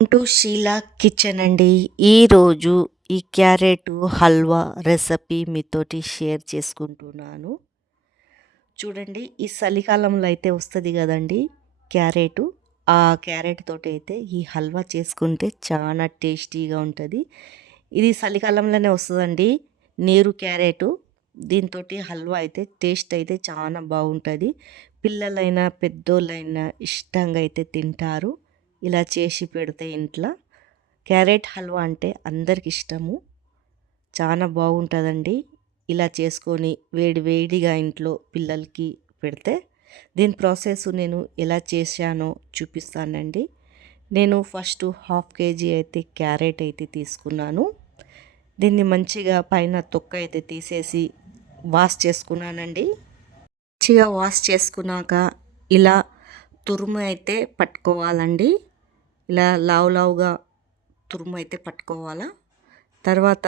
To Sheela kitchen అండి. ఈరోజు ఈ క్యారెట్ హల్వా రెసిపీ మీతోటి షేర్ చేసుకుంటున్నాను. చూడండి, ఈ చలికాలంలో అయితే వస్తుంది కదండి క్యారెట్. ఆ క్యారెట్ తోటి అయితే ఈ హల్వా చేసుకుంటే చాలా టేస్టీగా ఉంటుంది. ఇది చలికాలంలోనే వస్తుందండి, నీరు క్యారెట్. దీంతో హల్వా అయితే టేస్ట్ అయితే చాలా బాగుంటుంది. పిల్లలైనా పెద్దోళ్ళైనా ఇష్టంగా అయితే తింటారు ఇలా చేసి పెడితే ఇంట్లో. క్యారెట్ హల్వా అంటే అందరికి ఇష్టము, చాలా బాగుంటుందండి. ఇలా చేసుకొని వేడి వేడిగా ఇంట్లో పిల్లలకి పెడితే. దీని ప్రాసెస్ నేను ఎలా చేశానో చూపిస్తానండి. నేను ఫస్ట్ హాఫ్ కేజీ అయితే క్యారెట్ అయితే తీసుకున్నాను. దీన్ని మంచిగా పైన తొక్క అయితే తీసేసి వాష్ చేసుకున్నానండి. మంచిగా వాష్ చేసుకున్నాక ఇలా తురుము అయితే పట్టుకోవాలండి. ఇలా లావు లావుగా తురుము అయితే పట్టుకోవాలా. తర్వాత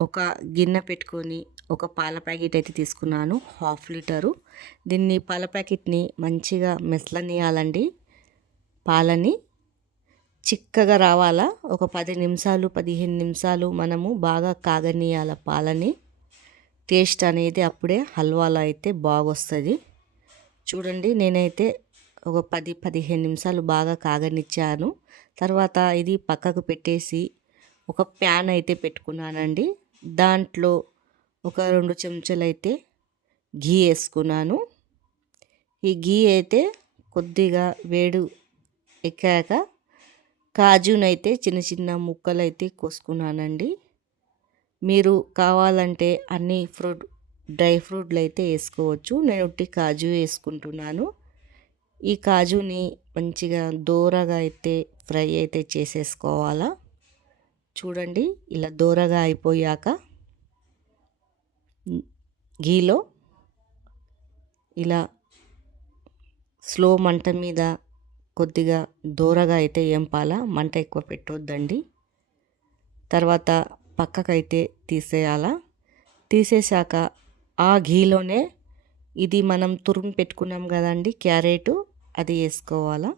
ఒక గిన్నె పెట్టుకొని ఒక పాల ప్యాకెట్ అయితే తీసుకున్నాను, 1/2 లీటరు. దీన్ని పాల ప్యాకెట్ని మంచిగా మెసలనియాలండి. పాలని చిక్కగా రావాలా. ఒక 10 నిమిషాలు 15 నిమిషాలు మనము బాగా కాగనీయాల పాలని. టేస్ట్ అనేది అప్పుడే హల్వాలో అయితే బాగొస్తుంది. చూడండి, నేనైతే ఒక 10-15 నిమిషాలు బాగా కాగనిచ్చాను. తర్వాత ఇది పక్కకు పెట్టేసి ఒక ప్యాన్ అయితే పెట్టుకున్నానండి. దాంట్లో ఒక 2 చెంచాలు అయితే ఘీ వేసుకున్నాను. ఈ ఘీ అయితే కొద్దిగా వేడి ఎక్కాక కాజునైతే చిన్న చిన్న ముక్కలు అయితే కోసుకున్నానండి. మీరు కావాలంటే అన్ని డ్రై ఫ్రూట్లు అయితే వేసుకోవచ్చు. నేను ఉట్టి కాజు వేసుకుంటున్నాను. ఈ కాజుని మంచిగా దోరగా అయితే ఫ్రై అయితే చేసేసుకోవాలా. చూడండి, ఇలా దోరగా అయిపోయాక ఘీలో ఇలా స్లో మంట మీద కొద్దిగా దోరగా అయితే ఏంపాలా, మంట ఎక్కువ పెట్టొద్దండి. తర్వాత పక్కకైతే తీసేయాలా. తీసేసాక ఆ ఘీలోనే ఇది మనం తురుము పెట్టుకున్నాం కదండి క్యారెట్, అది వేసుకోవాలా.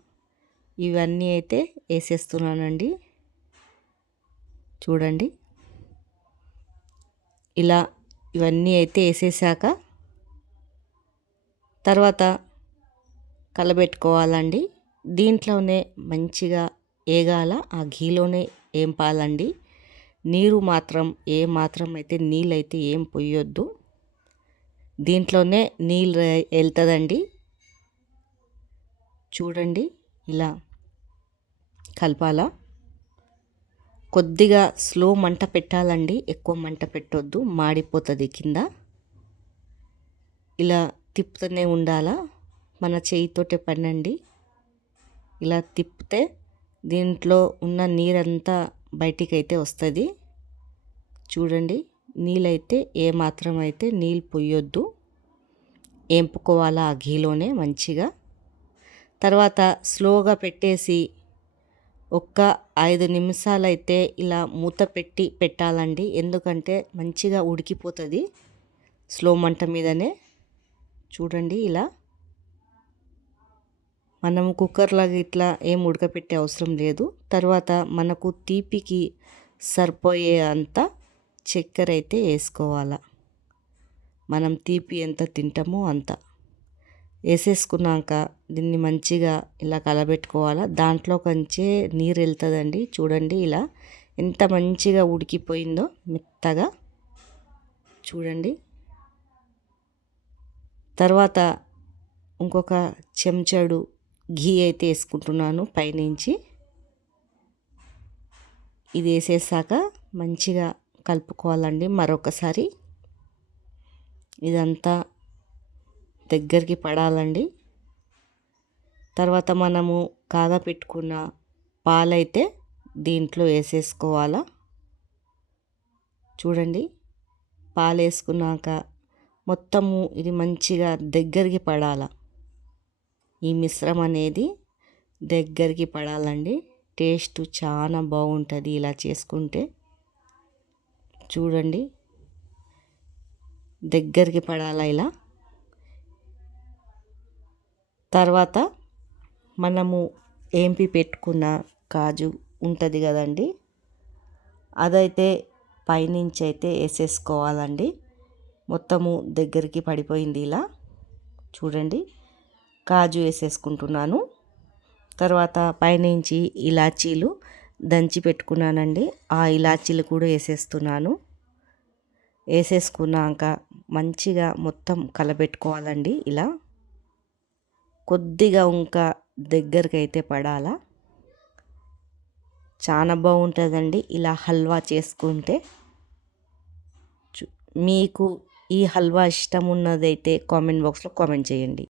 ఇవన్నీ అయితే వేసేస్తున్నానండి. చూడండి, ఇలా ఇవన్నీ అయితే వేసేసాక తర్వాత కలబెట్టుకోవాలండి. దీంట్లోనే మంచిగా ఏగాల, ఆ ఘీలోనే ఏంపాలండి. నీరు మాత్రం అయితే నీళ్ళైతే ఏం పొయ్యొద్దు. దీంట్లోనే నీళ్ళు వెళ్తుందండి. చూడండి, ఇలా కలపాలా. కొద్దిగా స్లో మంట పెట్టాలండి, ఎక్కువ మంట పెట్టొద్దు, మాడిపోతుంది కింద. ఇలా తిప్పుతూనే ఉండాలా. మన చేయితోటే పనండి. ఇలా తిప్పితే దీంట్లో ఉన్న నీరంతా బయటికి అయితే వస్తుంది. చూడండి, నీళ్ళైతే ఏమాత్రం అయితే నీళ్ళు పొయ్యొద్దు, ఏంపుకోవాలా ఆ ఘీలోనే మంచిగా. తర్వాత స్లోగా పెట్టేసి ఒక్క 5 నిమిషాలు అయితే ఇలా మూత పెట్టాలండి. ఎందుకంటే మంచిగా ఉడికిపోతుంది స్లో మంట మీదనే. చూడండి, ఇలా మనం కుక్కర్లాగా ఇట్లా ఏం ఉడకపెట్టే అవసరం లేదు. తర్వాత మనకు తీపికి సరిపోయే అంత చక్కెర అయితే వేసుకోవాలా. మనం తీపి ఎంత తింటామో అంత వేసేసుకున్నాక దీన్ని మంచిగా ఇలా కలబెట్టుకోవాలా. దాంట్లో కొంచెం నీరు వెళ్తుందండి. చూడండి, ఇలా ఎంత మంచిగా ఉడికిపోయిందో మెత్తగా. చూడండి, తర్వాత ఇంకొక చెంచాడు ఘీ అయితే వేసుకుంటున్నాను పైనుంచి. ఇది వేసేసాక మంచిగా కలుపుకోవాలండి మరొకసారి. ఇదంతా దగ్గరికి పడాలండి. తర్వాత మనము కాగపెట్టుకున్న పాలైతే దీంట్లో వేసేసుకోవాలా. చూడండి, పాలు వేసుకున్నాక మొత్తము ఇది మంచిగా దగ్గరికి పడాల. ఈ మిశ్రమం అనేది దగ్గరికి పడాలండి. టేస్ట్ చాలా బాగుంటుంది ఇలా చేసుకుంటే. చూడండి, దగ్గరికి పడాలా ఇలా. తర్వాత మనము ఏంపి పెట్టుకున్న కాజు ఉంటుంది కదండి, అదైతే పైనుంచి అయితే వేసేసుకోవాలండి. మొత్తము దగ్గరికి పడిపోయింది ఇలా. చూడండి, కాజు వేసేసుకుంటున్నాను. తర్వాత పైనుంచి ఇలాచీలు దంచి పెట్టుకున్నానండి, ఆ ఇలాచీలు కూడా వేసేస్తున్నాను. వేసేసుకున్నాక మంచిగా మొత్తం కలబెట్టుకోవాలండి. ఇలా కొద్దిగా ఇంకా దగ్గరికి అయితే పడాలా. చాలా బాగుంటుందండి ఇలా హల్వా చేసుకుంటే. మీకు ఈ హల్వా ఇష్టం ఉన్నదైతే కామెంట్ బాక్స్లో కామెంట్ చేయండి.